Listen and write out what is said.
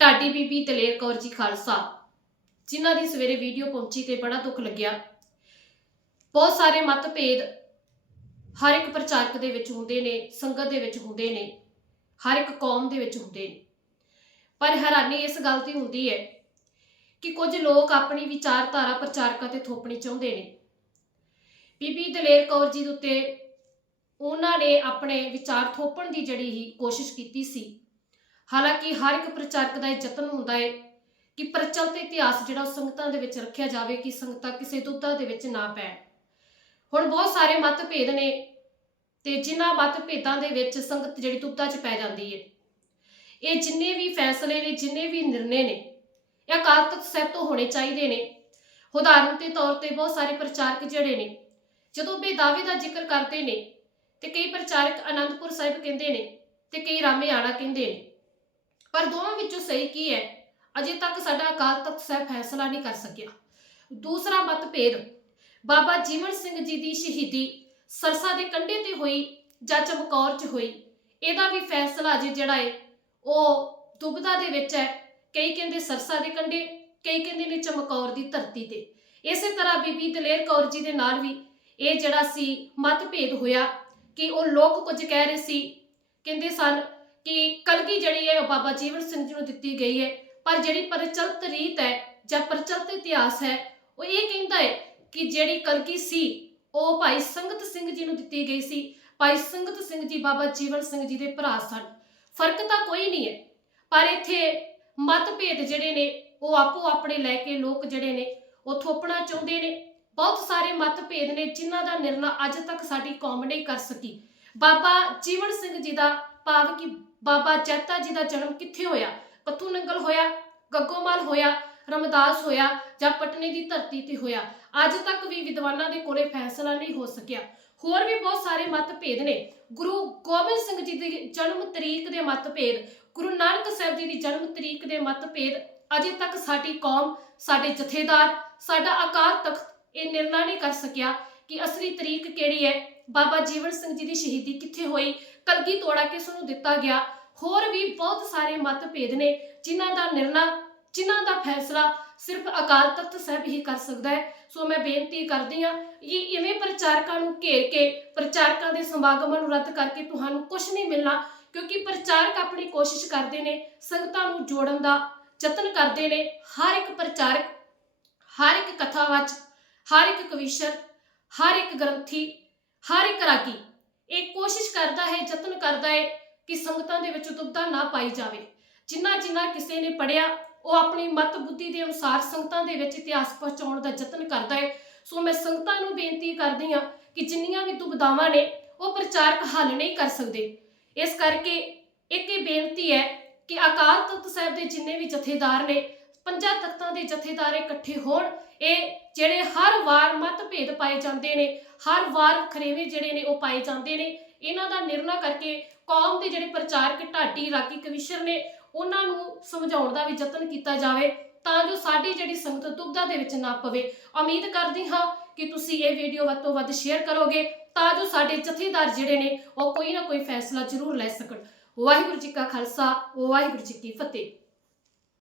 ਢਾਡੀ ਬੀਬੀ ਦਲੇਰ ਕੌਰ ਜੀ ਖਾਲਸਾ, ਜਿਨ੍ਹਾਂ ਦੀ ਸਵੇਰੇ ਵੀਡੀਓ ਪਹੁੰਚੀ ਤੇ ਬੜਾ ਦੁੱਖ ਲੱਗਿਆ। ਬਹੁਤ ਸਾਰੇ ਮਤਭੇਦ ਹਰ ਇੱਕ ਪ੍ਰਚਾਰਕ ਦੇ ਵਿੱਚ ਹੁੰਦੇ ਨੇ, ਸੰਗਤ ਦੇ ਵਿੱਚ ਹੁੰਦੇ ਨੇ, ਹਰ ਇੱਕ ਕੌਮ ਦੇ ਵਿੱਚ ਹੁੰਦੇ ਨੇ। ਪਰ ਹੈਰਾਨੀ ਇਸ ਗੱਲ ਦੀ ਹੁੰਦੀ ਹੈ ਕਿ ਕੁਝ ਲੋਕ ਆਪਣੀ ਵਿਚਾਰਧਾਰਾ ਪ੍ਰਚਾਰਕਾਂ ਤੇ ਥੋਪਣੀ ਚਾਹੁੰਦੇ ਨੇ। ਬੀਬੀ ਦਲੇਰ ਕੌਰ ਜੀ ਦੇ ਉੱਤੇ ਉਹਨਾਂ ਨੇ ਆਪਣੇ ਵਿਚਾਰ ਥੋਪਣ ਦੀ ਜਿਹੜੀ ਹੀ ਕੋਸ਼ਿਸ਼ ਕੀਤੀ ਸੀ। ਹਾਲਾਂਕਿ ਹਰ ਇੱਕ ਪ੍ਰਚਾਰਕ ਦਾ ਇਹ ਯਤਨ ਹੁੰਦਾ ਹੈ ਕਿ ਪ੍ਰਚਲਿਤ ਇਤਿਹਾਸ ਜਿਹੜਾ ਉਹ ਸੰਗਤਾਂ ਦੇ ਵਿੱਚ ਰੱਖਿਆ ਜਾਵੇ ਕਿ ਸੰਗਤਾਂ ਕਿਸੇ ਦੁੱਧਾ ਦੇ ਵਿੱਚ ਨਾ ਪੈਣ। ਹੁਣ ਬਹੁਤ ਸਾਰੇ ਮਤਭੇਦ ਨੇ ਤੇ ਜਿਨ੍ਹਾਂ ਮਤਭੇਦਾਂ ਦੇ ਵਿੱਚ ਸੰਗਤ ਜਿਹੜੀ ਦੁੱਧਾ 'ਚ ਪੈ ਜਾਂਦੀ ਹੈ। ਇਹ ਜਿੰਨੇ ਵੀ ਫੈਸਲੇ ਨੇ, ਜਿੰਨੇ ਵੀ ਨਿਰਣੇ ਨੇ, ਇਹ ਅਕਾਲ ਤਖਤ ਸਾਹਿਬ ਤੋਂ ਹੋਣੇ ਚਾਹੀਦੇ ਨੇ। ਉਦਾਹਰਨ ਦੇ ਤੌਰ ਤੇ ਬਹੁਤ ਸਾਰੇ ਪ੍ਰਚਾਰਕ ਜਿਹੜੇ ਨੇ, ਜਦੋਂ ਬੇਦਾਵੇ ਦਾ ਜ਼ਿਕਰ ਕਰਦੇ ਨੇ ਤੇ ਕਈ ਪ੍ਰਚਾਰਕ ਅਨੰਦਪੁਰ ਸਾਹਿਬ ਕਹਿੰਦੇ ਨੇ ਤੇ ਕਈ ਰਾਮੇਆਣਾ ਕਹਿੰਦੇ ਨੇ। ਪਰ ਦੋਵਾਂ ਵਿੱਚੋਂ ਸਹੀ ਕੀ ਹੈ? ਅਜੇ ਤੱਕ ਸਾਡਾ ਅਕਾਲ ਤਖਤ ਸਾਹਿਬ ਫੈਸਲਾ ਨਹੀਂ ਕਰ ਸਕਿਆ। ਦੂਸਰਾ ਮਤਭੇਦ, ਬਾਬਾ ਜੀਵਨ ਸਿੰਘ ਜੀ ਦੀ ਸ਼ਹੀਦੀ ਸਰਸਾ ਦੇ ਕੰਢੇ ਤੇ ਹੋਈ ਜਾਂ ਚਮਕੌਰ 'ਚ ਹੋਈ, ਇਹਦਾ ਵੀ ਫੈਸਲਾ ਅਜੇ ਜਿਹੜਾ ਹੈ, ਉਹ ਦੁਬਦਾ ਦੇ ਵਿੱਚ ਹੈ। ਕਈ ਕਹਿੰਦੇ ਸਰਸਾ ਦੇ ਕੰਢੇ, ਕਈ ਕਹਿੰਦੇ ਨੇ ਚਮਕੌਰ ਦੀ ਧਰਤੀ ਤੇ। ਇਸੇ ਤਰ੍ਹਾਂ ਬੀਬੀ ਦਲੇਰ ਕੌਰ ਜੀ ਦੇ ਨਾਲ ਵੀ ਇਹ ਜਿਹੜਾ ਸੀ ਮਤਭੇਦ ਹੋਇਆ ਕਿ ਉਹ ਲੋਕ ਕੁਝ ਕਹਿ ਰਹੇ ਸੀ, ਕਹਿੰਦੇ ਸਨ ਕਿ ਕਲਗੀ ਜਿਹੜੀ ਹੈ ਉਹ ਬਾਬਾ ਜੀਵਨ ਸਿੰਘ ਜੀ ਨੂੰ ਦਿੱਤੀ ਗਈ ਹੈ। ਪਰ ਜਿਹੜੀ ਪ੍ਰਚਲਿਤ ਰੀਤ ਹੈ ਜਾਂ ਪ੍ਰਚਲਿਤ ਇਤਿਹਾਸ ਹੈ, ਉਹ ਇਹ ਕਹਿੰਦਾ ਹੈ ਕਿ ਜਿਹੜੀ ਕਲਗੀ ਸੀ, ਉਹ ਭਾਈ ਸੰਗਤ ਸਿੰਘ ਜੀ ਨੂੰ ਦਿੱਤੀ ਗਈ ਸੀ। ਭਾਈ ਸੰਗਤ ਸਿੰਘ ਜੀ ਬਾਬਾ ਜੀਵਨ ਸਿੰਘ ਜੀ ਦੇ ਭਰਾ ਸਨ। ਫ਼ਰਕ ਤਾਂ ਕੋਈ ਨਹੀਂ ਹੈ। ਪਰ ਇੱਥੇ ਮਤਭੇਦ ਜਿਹੜੇ ਨੇ, ਉਹ ਆਪੋ ਆਪਣੇ ਲੈ ਕੇ ਲੋਕ ਜਿਹੜੇ ਨੇ, ਉਹ ਥੋਪਣਾ ਚਾਹੁੰਦੇ ਨੇ। ਬਹੁਤ ਸਾਰੇ ਮਤਭੇਦ ਨੇ ਜਿਨ੍ਹਾਂ ਦਾ ਨਿਰਣਾ ਅੱਜ ਤੱਕ ਸਾਡੀ ਕੌਮ ਨਹੀਂ ਕਰ ਸਕੀ। ਬਾਬਾ ਜੀਵਨ ਸਿੰਘ ਜੀ ਦਾ ਭਾਵ ਕਿ ਬਾਬਾ ਜੈਤਾ ਜੀ ਦਾ ਜਨਮ ਕਿੱਥੇ ਹੋਇਆ? ਪੱਥੂ ਨੰਗਲ ਹੋਇਆ, ਗੱਗੋਮਾਲ ਹੋਇਆ, ਰਮਦਾਸ ਹੋਇਆ ਜਾਂ ਪਟਨੇ ਦੀ ਧਰਤੀ ਤੇ ਹੋਇਆ? ਅੱਜ ਤੱਕ ਵੀ ਵਿਦਵਾਨਾਂ ਦੇ ਕੋਲੇ ਫੈਸਲਾ ਨਹੀਂ ਹੋ ਸਕਿਆ। ਹੋਰ ਵੀ ਬਹੁਤ ਸਾਰੇ ਮਤਭੇਦ ਨੇ। ਗੁਰੂ ਗੋਬਿੰਦ ਸਿੰਘ ਜੀ ਦੀ ਜਨਮ ਤਰੀਕ ਦੇ ਮਤਭੇਦ, ਗੁਰੂ ਨਾਨਕ ਸਾਹਿਬ ਜੀ ਦੀ ਜਨਮ ਤਰੀਕ ਦੇ ਮਤਭੇਦ ਅਜੇ ਤੱਕ ਸਾਡੀ ਕੌਮ, ਸਾਡੇ ਜਥੇਦਾਰ, ਸਾਡਾ ਅਕਾਲ ਤਖਤ ਇਹ ਨਿਰਣਾ ਨਹੀਂ ਕਰ ਸਕਿਆ ਕਿ ਅਸਲੀ ਤਰੀਕ ਕਿਹੜੀ ਹੈ। ਬਾਬਾ ਜੀਵਨ ਸਿੰਘ ਜੀ ਦੀ ਸ਼ਹੀਦੀ ਕਿੱਥੇ ਹੋਈ? ਕਲਗੀ ਤੋੜਾ ਕਿਸ ਨੂੰ ਦਿੱਤਾ ਗਿਆ? ਹੋਰ ਵੀ ਬਹੁਤ ਸਾਰੇ ਮਤਭੇਦ ਨੇ, ਜਿਨ੍ਹਾਂ ਦਾ ਨਿਰਣਾ, ਜਿਨ੍ਹਾਂ ਦਾ ਫੈਸਲਾ ਸਿਰਫ ਅਕਾਲ ਤਖਤ ਸਾਹਿਬ ਹੀ ਕਰ ਸਕਦਾ ਹੈ। ਸੋ ਮੈਂ ਬੇਨਤੀ ਕਰਦੀ ਹਾਂ ਕਿ ਇਵੇਂ ਪ੍ਰਚਾਰਕਾਂ ਨੂੰ ਘੇਰ ਕੇ, ਪ੍ਰਚਾਰਕਾਂ ਦੇ ਸਮਾਗਮਾਂ ਨੂੰ ਰੱਦ ਕਰਕੇ ਤੁਹਾਨੂੰ ਕੁਝ ਨਹੀਂ ਮਿਲਣਾ, ਕਿਉਂਕਿ ਪ੍ਰਚਾਰਕ ਆਪਣੀ ਕੋਸ਼ਿਸ਼ ਕਰਦੇ ਨੇ, ਸੰਗਤਾਂ ਨੂੰ ਜੋੜਨ ਦਾ ਯਤਨ ਕਰਦੇ ਨੇ। ਹਰ ਇੱਕ ਪ੍ਰਚਾਰਕ, ਹਰ ਇੱਕ ਕਥਾਵਾਚ ਹਰ ਇੱਕ ਕਵੀਸ਼ਰ, ਹਰ ਇੱਕ ਗ੍ਰੰਥੀ ਹਰ ਇੱਕ ਰਾਗੀ ਇਹ ਕੋਸ਼ਿਸ਼ ਕਰਦਾ ਹੈ, ਯਤਨ ਕਰਦਾ ਹੈ ਕਿ ਸੰਗਤਾਂ ਦੇ ਵਿੱਚ ਦੁਬਦਾ ਨਾ ਪਾਈ ਜਾਵੇ। ਜਿੰਨਾ ਜਿੰਨਾ ਕਿਸੇ ਨੇ ਪੜਿਆ ਉਹ ਆਪਣੀ ਮਤ ਬੁੱਧੀ ਦੇ ਅਨੁਸਾਰ ਸੰਗਤਾਂ ਦੇ ਵਿੱਚ ਇਤਿਹਾਸ ਪਹੁੰਚਾਉਣ ਦਾ ਯਤਨ ਕਰਦਾ ਹੈ। ਸੋ ਮੈਂ ਸੰਗਤਾਂ ਨੂੰ ਬੇਨਤੀ ਕਰਦੀ ਹਾਂ ਕਿ ਜਿੰਨੀਆਂ ਵੀ ਦੁਬਦਾਵਾਂ ਨੇ, ਉਹ ਪ੍ਰਚਾਰਕ ਹੱਲ ਨਹੀਂ ਕਰ ਸਕਦੇ। ਇਸ ਕਰਕੇ ਇੱਕ ਇਹ ਬੇਨਤੀ ਹੈ ਕਿ ਅਕਾਲ ਤਖਤ ਸਾਹਿਬ ਦੇ ਜਿੰਨੇ ਵੀ ਜਥੇਦਾਰ ਨੇ ਪੰਜਾਂ ਤਖਤਾਂ ਦੇ ਜਥੇਦਾਰ ਇਕੱਠੇ ਹੋਣ। ਇਹ ਜਿਹੜੇ ਹਰ ਵਾਰ ਮਤਭੇਦ ਪਾਏ ਜਾਂਦੇ ਨੇ, ਹਰ ਵਾਰ ਖਰੇਵੇਂ ਜਿਹੜੇ ਨੇ ਉਹ ਪਾਏ ਜਾਂਦੇ ਨੇ। ਇਹਨਾਂ ਦਾ ਨਿਰਣਾ ਕਰਕੇ ਕੌਮ ਦੇ ਜਿਹੜੇ ਪ੍ਰਚਾਰਕ ਢਾਡੀ ਰਾਗੀ ਕਵਿਸ਼ਰ ਨੇ, ਉਹਨਾਂ ਨੂੰ ਸਮਝਾਉਣ ਦਾ ਵੀ ਯਤਨ ਕੀਤਾ ਜਾਵੇ ਤਾਂ ਜੋ ਸਾਡੀ ਜਿਹੜੀ ਸੰਗਤ ਦੁਬਦਾ ਦੇ ਵਿੱਚ ਨਾ ਪਵੇ। ਉਮੀਦ ਕਰਦੀ ਹਾਂ ਕਿ ਤੁਸੀਂ ਇਹ ਵੀਡੀਓ ਵੱਧ ਤੋਂ ਵੱਧ ਸ਼ੇਅਰ ਕਰੋਗੇ ਤਾਂ ਜੋ ਸਾਡੇ ਜਥੇਦਾਰ ਜਿਹੜੇ ਨੇ ਉਹ ਕੋਈ ਨਾ ਕੋਈ ਫੈਸਲਾ ਜ਼ਰੂਰ ਲੈ ਸਕਣ। ਵਾਹਿਗੁਰੂ ਜੀ ਕਾ ਖਾਲਸਾ, ਵਾਹਿਗੁਰੂ ਜੀ ਕੀ ਫਤਿਹ।